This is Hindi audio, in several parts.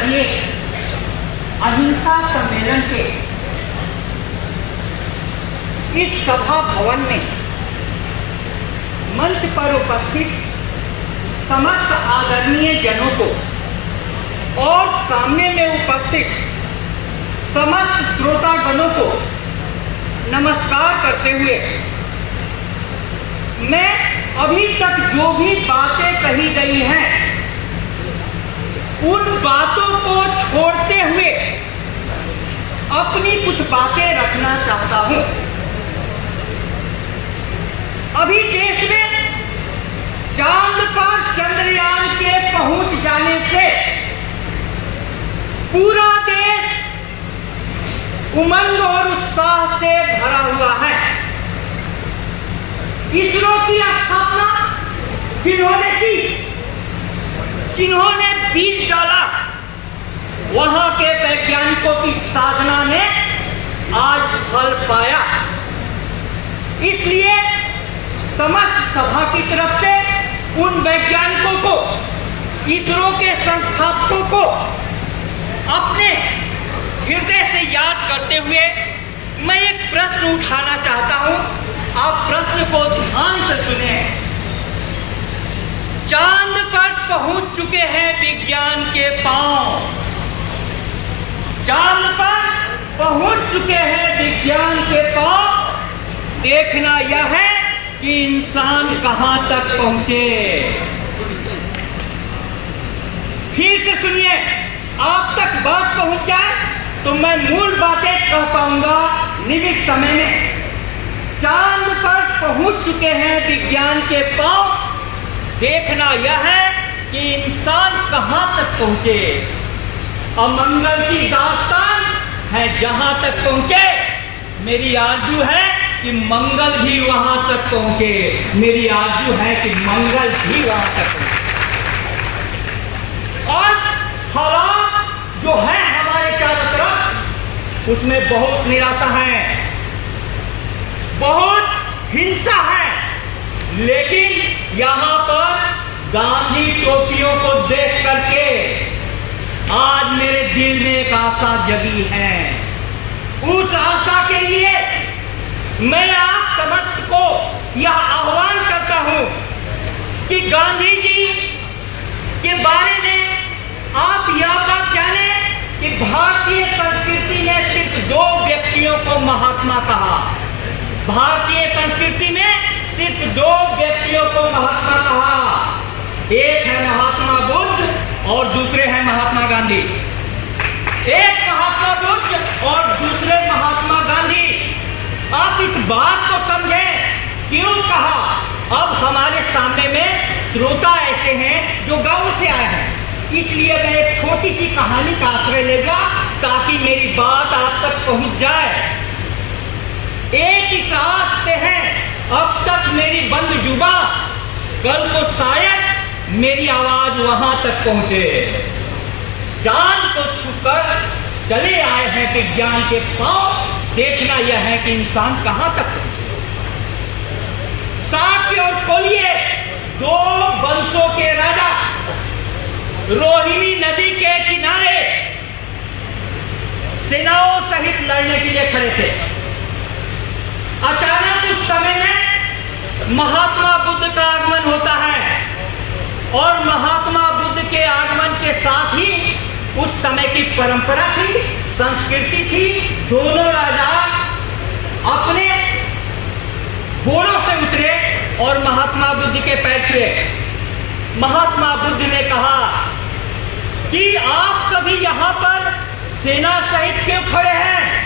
स्तरीय अहिंसा सम्मेलन के इस सभा भवन में मंच पर उपस्थित समस्त आदरणीय जनों को और सामने में उपस्थित समस्त श्रोतागणों को नमस्कार करते हुए मैं अभी तक जो भी बातें कही गई हैं उन बातों को छोड़ते हुए अपनी कुछ बातें रखना चाहता हूं। अभी देश में चांद पर चंद्रयान के पहुंच जाने से पूरा देश उमंग और उत्साह से भरा हुआ है। इसरो की स्थापना जिन्होंने की, जिन्होंने बीज डाला, वहां के वैज्ञानिकों की साधना ने आज फल पाया। इसलिए समस्त सभा की तरफ से उन वैज्ञानिकों को, इसरो के संस्थापकों को अपने हृदय से याद करते हुए मैं एक प्रश्न उठाना चाहता हूं। आप प्रश्न को ध्यान से सुने। चांद पर पहुंच चुके हैं विज्ञान के पांव, चांद पर पहुंच चुके हैं विज्ञान के पांव। देखना यह है कि इंसान कहां तक पहुंचे। फिर से सुनिए, आप तक बात पहुंच जाए तो मैं मूल बातें कह पाऊंगा निश्चित समय में। चांद पर पहुंच चुके हैं विज्ञान के पांव। देखना यह है कि इंसान कहां तक पहुंचे। अमंगल की दास्तान है जहां तक पहुंचे। मेरी आरजू है कि मंगल भी वहां तक पहुंचे। मेरी आरजू है कि मंगल भी वहां तक पहुंचे। और हालात जो है हमारे चारों तरफ, उसमें बहुत निराशा है, बहुत हिंसा है। लेकिन यहां पर गांधी टोपियों को देख करके आज मेरे दिल में एक आशा जगी है। उस आशा के लिए मैं आप समस्त को यह आह्वान करता हूं कि गांधी जी के बारे में आप यह बात जाने कि भारतीय संस्कृति ने सिर्फ दो व्यक्तियों को महात्मा कहा। भारतीय संस्कृति में सिर्फ दो व्यक्तियों को महात्मा कहा। एक है महात्मा बुद्ध और दूसरे हैं महात्मा गांधी। एक महात्मा बुद्ध और दूसरे महात्मा गांधी। आप इस बात को समझें क्यों कहा। अब हमारे सामने में श्रोता ऐसे हैं जो गांव से आए हैं, इसलिए मैं एक छोटी सी कहानी का आश्रय लेगा ताकि मेरी बात आप तक पहुंच जाए। एक ही साथ पे हैं, अब तक मेरी बंद जुबा, कल को शायद मेरी आवाज वहां तक पहुंचे। चांद को छूकर चले आए हैं विज्ञान के पांव। देखना यह है कि इंसान कहां तक पहुंचे। साक्य और कोलिये दो वंशों के राजा रोहिणी नदी के किनारे सेनाओं सहित लड़ने के लिए खड़े थे। अचानक उस समय में महात्मा बुद्ध का आगमन होता है और महात्मा बुद्ध के आगमन के साथ ही उस समय की परंपरा थी, संस्कृति थी। दोनों राजा अपने घोड़ों से उतरे और महात्मा बुद्ध के पैर छुए। महात्मा बुद्ध ने कहा कि आप सभी यहां पर सेना सहित क्यों खड़े हैं।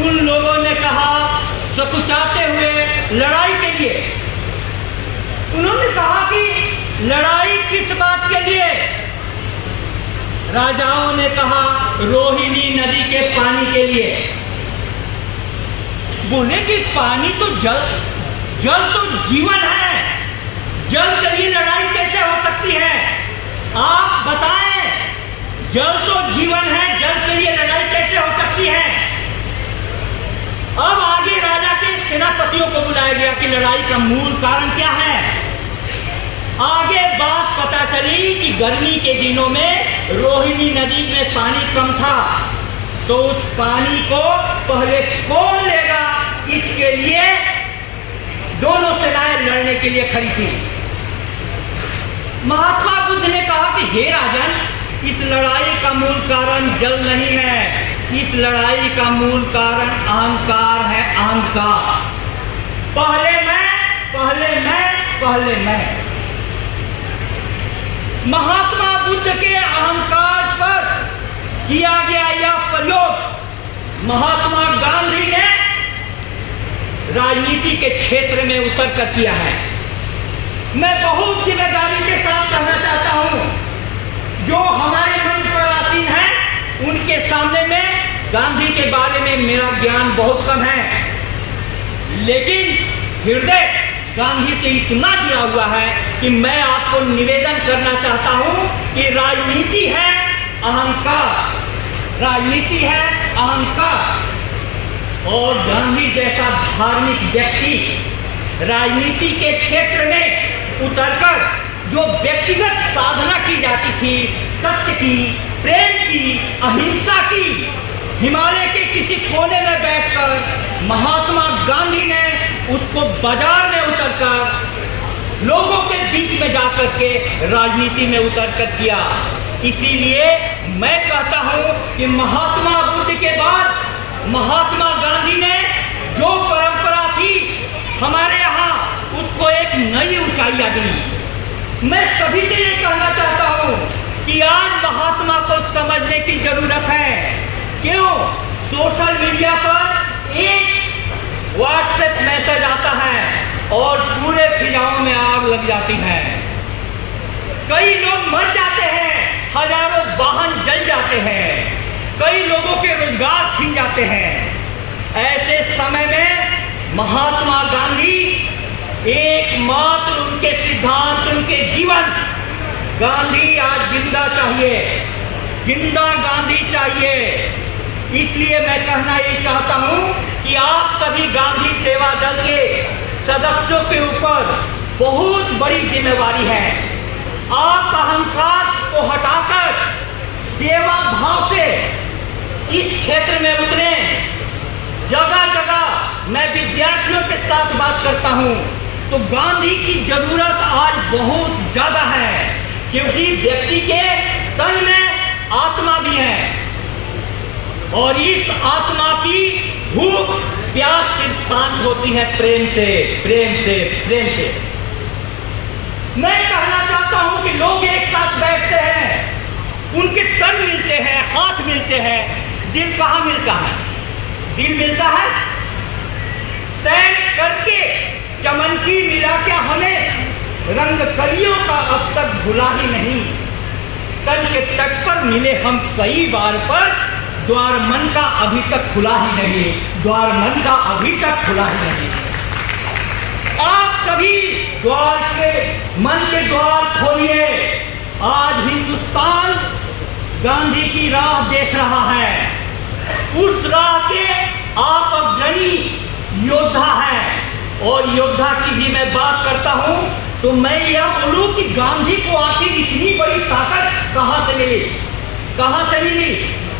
उन लोगों ने कहा सकुचाते हुए लड़ाई के लिए। उन्होंने कहा कि लड़ाई किस बात के लिए। राजाओं ने कहा रोहिणी नदी के पानी के लिए। बोले कि पानी तो जल तो जीवन है, जल के लिए लड़ाई कैसे हो सकती है। आप बताएं, जल तो जीवन है, जल के लिए लड़ाई कैसे हो सकती है। अब आगे राजा के सेनापतियों को बुलाया गया कि लड़ाई का मूल कारण क्या है। आगे बात पता चली कि गर्मी के दिनों में रोहिणी नदी में पानी कम था, तो उस पानी को पहले कौन लेगा, इसके लिए दोनों सेनाएं लड़ने के लिए खड़ी थी। महात्मा बुद्ध ने कहा कि हे राजन, इस लड़ाई का मूल कारण जल नहीं है, इस लड़ाई का मूल कारण अहंकार है, अहंकार। पहले मैं, पहले मैं, पहले मैं। महात्मा बुद्ध के अहंकार पर किया गया यह प्रयोग महात्मा गांधी ने राजनीति के क्षेत्र में उतर कर किया है। मैं बहुत जिम्मेदारी के साथ कहना चाहता हूं, जो हमारे मंच पर आसीन हैं, उनके सामने में गांधी के बारे में मेरा ज्ञान बहुत कम है, लेकिन हृदय गांधी से इतना जुड़ा हुआ है कि मैं आपको निवेदन करना चाहता हूं कि राजनीति है अहंकार, राजनीति है अहंकार। और गांधी जैसा धार्मिक व्यक्ति राजनीति के क्षेत्र में उतरकर जो व्यक्तिगत साधना की जाती थी, सत्य की, प्रेम की, अहिंसा की, हिमालय के किसी कोने में बैठकर महात्मा गांधी ने उसको बाजार में उतरकर लोगों के बीच में जाकर के राजनीति में उतरकर किया। इसीलिए मैं कहता हूं कि महात्मा बुद्ध के बाद महात्मा गांधी ने जो परंपरा थी हमारे यहाँ, उसको एक नई ऊंचाई दी। मैं सभी से ये कहना चाहता हूं कि आज महात्मा को समझने की जरूरत है। क्यों? सोशल मीडिया पर एक व्हाट्सएप मैसेज आता है और पूरे फिजाओं में आग लग जाती है, कई लोग मर जाते हैं, हजारों वाहन जल जाते हैं, कई लोगों के रोजगार छीन जाते हैं। ऐसे समय में महात्मा गांधी एकमात्र उनके सिद्धांत, उनके जीवन, गांधी आज जिंदा चाहिए, जिंदा गांधी चाहिए। इसलिए मैं कहना ये चाहता हूं कि आप सभी गांधी सेवा दल के सदस्यों के ऊपर बहुत बड़ी जिम्मेवारी है। आप अहंकार को हटाकर सेवा भाव से इस क्षेत्र में उतरे। जगह जगह मैं विद्यार्थियों के साथ बात करता हूं तो गांधी की जरूरत आज बहुत ज्यादा है, क्योंकि व्यक्ति के तन में आत्मा भी है और इस आत्मा की भूख प्यास सिर्फ शांत होती है प्रेम से, प्रेम से, प्रेम से। मैं कहना चाहता हूं कि लोग एक साथ बैठते हैं, उनके तन मिलते हैं, हाथ मिलते हैं, दिल कहां मिलता है? दिल मिलता है सैर करके चमन की मिला, क्या हमें रंग कलियों का अब तक भुला ही नहीं। तन के तट पर मिले हम कई बार, पर द्वार मन का अभी तक खुला ही नहीं, द्वार मन का अभी तक खुला ही नहीं। आप सभी द्वार के, मन के द्वार खोलिए। आज हिंदुस्तान गांधी की राह देख रहा है, उस राह के आप अग्रणी योद्धा हैं। और योद्धा की भी मैं बात करता हूं तो मैं यह बोलूं कि गांधी को आखिर इतनी बड़ी ताकत कहां से मिली, कहां से मिली?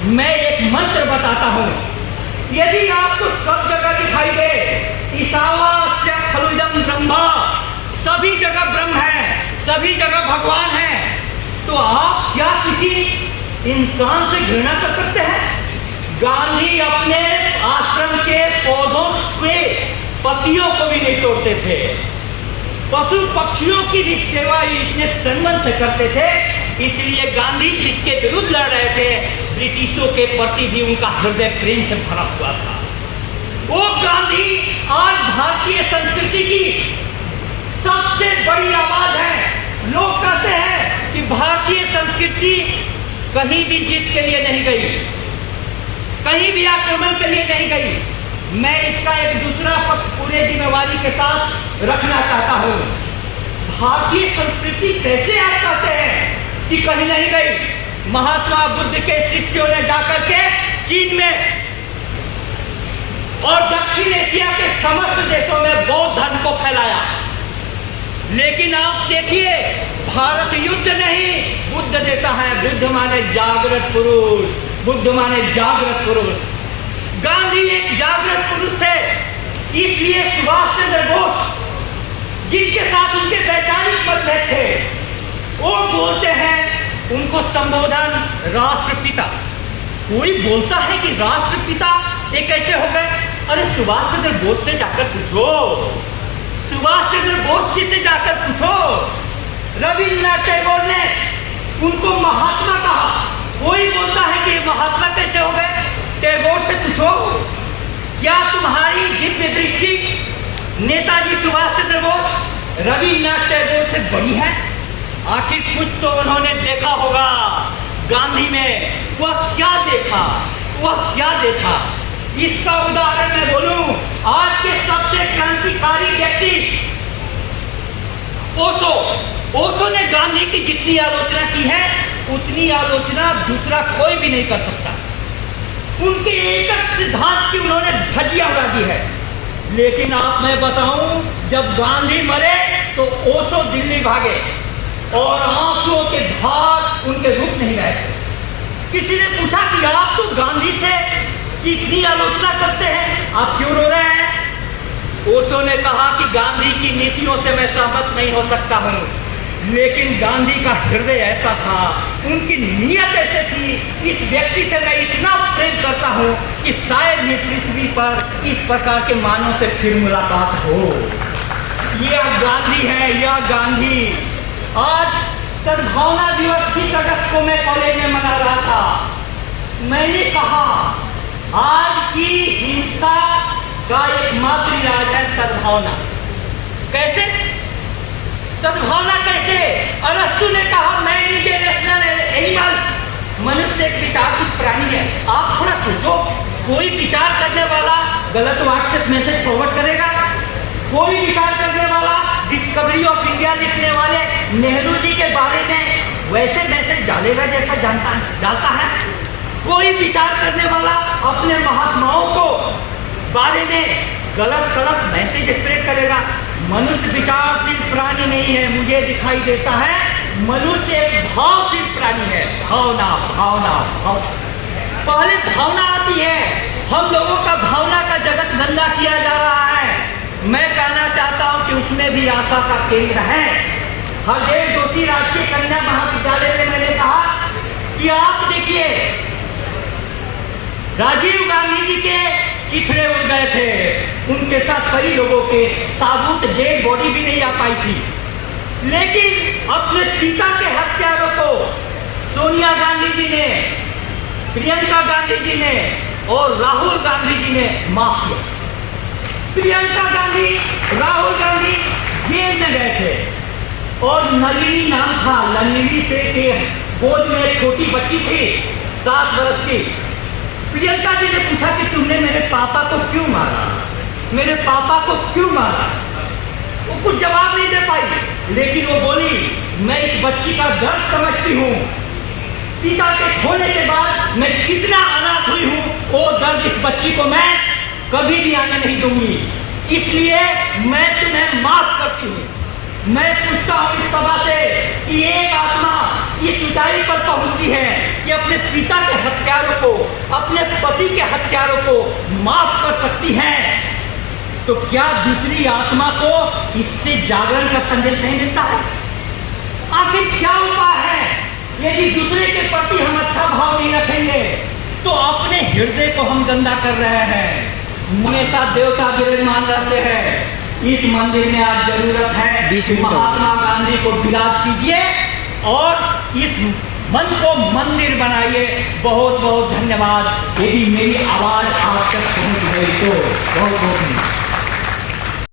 मैं एक मंत्र बताता हूं, यदि आपको सब जगह दिखाई दे ईशावास्य खलुइदं ब्रह्मा, सभी जगह ब्रह्म है, सभी जगह भगवान है, तो आप क्या किसी इंसान से घृणा कर सकते हैं? गांधी अपने आश्रम के पौधों के पत्तियों को भी नहीं तोड़ते थे, पशु पक्षियों की भी सेवा इतने तनमन से करते थे। इसलिए गांधी जिसके विरुद्ध लड़ रहे थे, ब्रिटिशों के प्रति भी उनका हृदय प्रेम से भरा हुआ था। वो गांधी आज भारतीय संस्कृति की सबसे बड़ी आवाज है। लोग कहते हैं कि भारतीय संस्कृति कहीं भी जीत के लिए नहीं गई, कहीं भी आक्रमण के लिए नहीं गई। मैं इसका एक दूसरा पक्ष पूरे जिम्मेवारी के साथ रखना चाहता हूं। भारतीय संस्कृति कैसे आप कहते हैं कि कहीं नहीं गई? महात्मा बुद्ध के शिष्यों ने जाकर के चीन में और दक्षिण एशिया के समस्त देशों में बौद्ध धर्म को फैलाया। लेकिन आप देखिए, भारत युद्ध नहीं, बुद्ध देता है। बुद्ध माने जागृत पुरुष, बुद्ध माने जागृत पुरुष। गांधी एक जागृत पुरुष थे, इसलिए सुभाष चंद्र बोस, जिनके साथ उनके वैचारिक मतभेद थे, वो बोलते हैं, उनको संबोधन राष्ट्रपिता। कोई बोलता है कि राष्ट्रपिता ये कैसे हो गए? अरे सुभाष चंद्र बोस से जाकर पूछो, सुभाष चंद्र बोस जी से जाकर पूछो। रविन्द्रनाथ टैगोर ने उनको महात्मा कहा। कोई बोलता है कि महात्मा कैसे हो गए? टैगोर से पूछो, क्या तुम्हारी दिव्य दृष्टि नेताजी सुभाष चंद्र बोस, रविन्द्रनाथ टैगोर से बड़ी है? आखिर कुछ तो उन्होंने देखा होगा गांधी में। वह क्या देखा, वह क्या देखा? इसका उदाहरण मैं बोलूं, आज के सबसे क्रांतिकारी व्यक्ति ओशो ने गांधी की जितनी आलोचना की है, उतनी आलोचना दूसरा कोई भी नहीं कर सकता। उनके एक सिद्धांत की उन्होंने धज्जियां उड़ा दी है। लेकिन आप मैं बताऊं, जब गांधी मरे तो ओशो दिल्ली भागे और आंसुओं के धार उनके रूप नहीं रहे। किसी ने पूछा कि आप तो गांधी से इतनी आलोचना करते हैं, आप क्यों रो रहे हैं? ओशो ने कहा कि गांधी की नीतियों से मैं सहमत नहीं हो सकता हूं, लेकिन गांधी का हृदय ऐसा था, उनकी नीयत ऐसे थी, इस व्यक्ति से मैं इतना प्रेम करता हूं कि शायद ही पृथ्वी पर इस प्रकार के मानव से फिर मुलाकात हो। यह गांधी है, यह गांधी। आज सद्भावना दिवस 20 अगस्त को मैं कॉलेज में मना रहा था। मैंने कहा, आज की हिंसा का एकमात्र इलाज है सद्भावना। कैसे सद्भावना? कैसे? अरस्तु ने कहा, man is a rational animal, मनुष्य एक विचारशील प्राणी है। आप थोड़ा सोचो, कोई विचार करने वाला गलत व्हाट्सएप मैसेज फॉरवर्ड करेगा? कोई विचार करने वाला डिस्कवरी ऑफ इंडिया लिखने वाले नेहरू जी के बारे में वैसे मैसेज डालेगा जैसा डालता है? कोई विचार करने वाला अपने महात्माओं को बारे में गलत सलत मैसेज स्प्रेड करेगा? मनुष्य विचारशील प्राणी नहीं है। मुझे दिखाई देता है मनुष्य एक भावशील प्राणी है। भावना भावना भावना, पहले भावना आती है। हम लोगों का भावना का जगत गंदा किया जा रहा है। मैं कहना चाहता हूं कि उसमें भी आशा का केंद्र है। हरदेव जोशी राजकीय कन्या महाविद्यालय में मैंने कहा कि आप देखिए, राजीव गांधी जी के चिथड़े उड़ गए थे, उनके साथ कई लोगों के साबुत डेड बॉडी भी नहीं आ पाई थी, लेकिन अपने पिता के हत्यारों को सोनिया गांधी जी ने, प्रियंका गांधी जी ने और राहुल गांधी जी ने माफ किया। प्रियंका गांधी, राहुल गांधी जेल में गए थे और नलिनी नाम था, नलिनी से के गोद में एक छोटी बच्ची थी 7 वर्ष की। प्रियंका जी ने पूछा कि तुमने मेरे पापा को क्यों मारा, मेरे पापा को क्यों मारा? वो कुछ जवाब नहीं दे पाई, लेकिन वो बोली, मैं इस बच्ची का दर्द समझती हूँ। पिता के खोने के बाद मैं कितना अनाथ हुई हूँ, वो दर्द इस बच्ची को मैं कभी भी आने नहीं दूंगी, इसलिए मैं तुम्हें माफ करती हूँ। मैं पूछता हूँ इस सभा से कि एक आत्मा इस ऊंचाई पर पहुंचती है कि अपने पिता के हत्यारों को, अपने पति के हत्यारों को माफ कर सकती है, तो क्या दूसरी आत्मा को इससे जागरण का संदेश नहीं मिलता है? आखिर क्या उपाय है? यदि दूसरे के प्रति हम अच्छा भाव नहीं रखेंगे तो अपने हृदय को हम गंदा कर रहे हैं। हमेशा देवता विराजमान रहते हैं, इस मंदिर में आज जरूरत है महात्मा गांधी को विराज कीजिए और इस मन को मंदिर बनाइए। बहुत बहुत धन्यवाद। यदि मेरी आवाज आप तक पहुंच गई तो बहुत बहुत धन्यवाद।